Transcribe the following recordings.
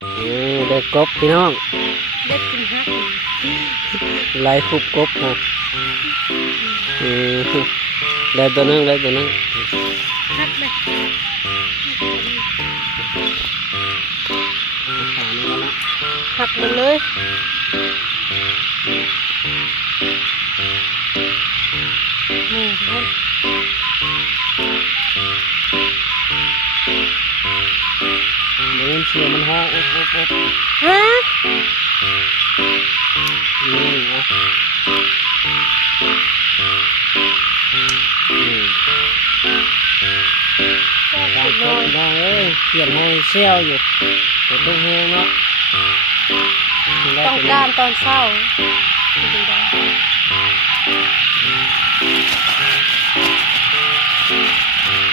ได้กบพี่น้องเด็ดกินฮักไล่คุบกบนะได้ตัวนึงได้ตัวนึงฮักเลยหักมันเลยนี่ทุกคนเดี๋ยวเสียมันห้องอบฮะนี่นะการกบได้เขียนให้เชี่ยวอยู่ตัวตึ้งแห้งเนาะต้องการตอนเช้า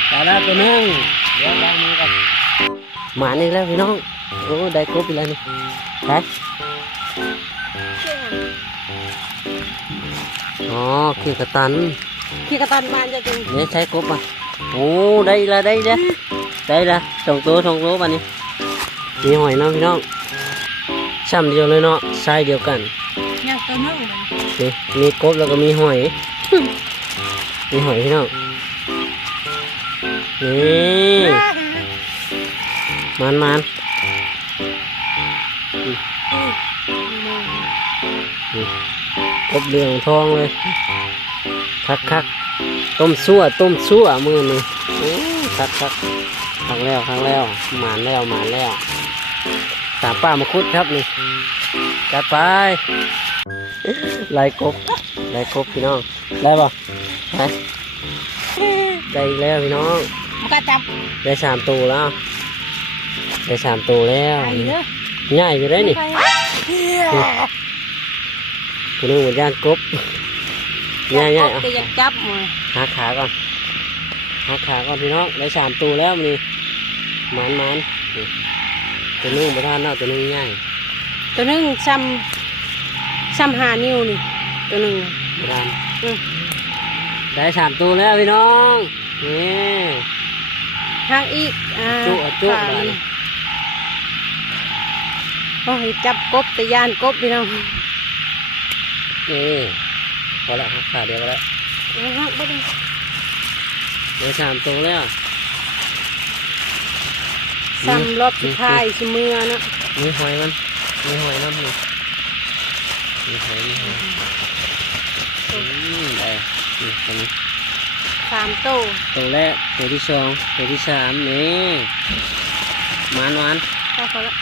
ได้แล้วตัวนึงเดี๋ยวล้างมือกันหมานี่แล้วพี่น้องโอ้ได้กบอีกแล้วนี่ไปอ๋อขี้กระตันบ้านจะจริงเนี่ยใช้กบอ่ะโอ้ได้ละได้ละได้ละสองตัวป่ะนี่มีหอยเนาะพี่น้องช่ำเดียวเลยเนาะไซส์เดียวกันยังตัวนึงนี่มีกบแล้วก็มีหอย มีหอยพี่น้องนี่มันกบเหลืองทองเลยคักต้มซั่วมือนี่คักแล้วหมานแล้วตามป้ามาคุดครับนี่จัดไปไล่กบพี่น้องได้ป่ะได้อีกแล้วพี่น้องมันก็จับได้3 ตัวแล้วง่ายอยู่ได้นี่คุณนึกว่าย่างกบง่ายๆจะยังจับมือหาขาก่อนพี่น้องได้3 ตัวแล้วนี่มันตัวนึงประทานเนาะตัวนึงง่ายตัวนึงซ้ำ5 นิ้วนี่ตัวนึงประทานได้3 ตัวแล้วพี่น้องนี่หักอีกจุเลยโอ้ยจับกบแต่ย่านกบพี่น้องนี่พอแล้วหักขาเดียวก็แล้วหักบ่ได้ได้3 ตัวแล้วซ้ำรอบสุดท้ายสิมือนะมีหอยน้ำนี่มีหอยได้นี่ตัวนี้3 ตัวตัวแรกตัวที่2ตัวที่3นี่มันพอละ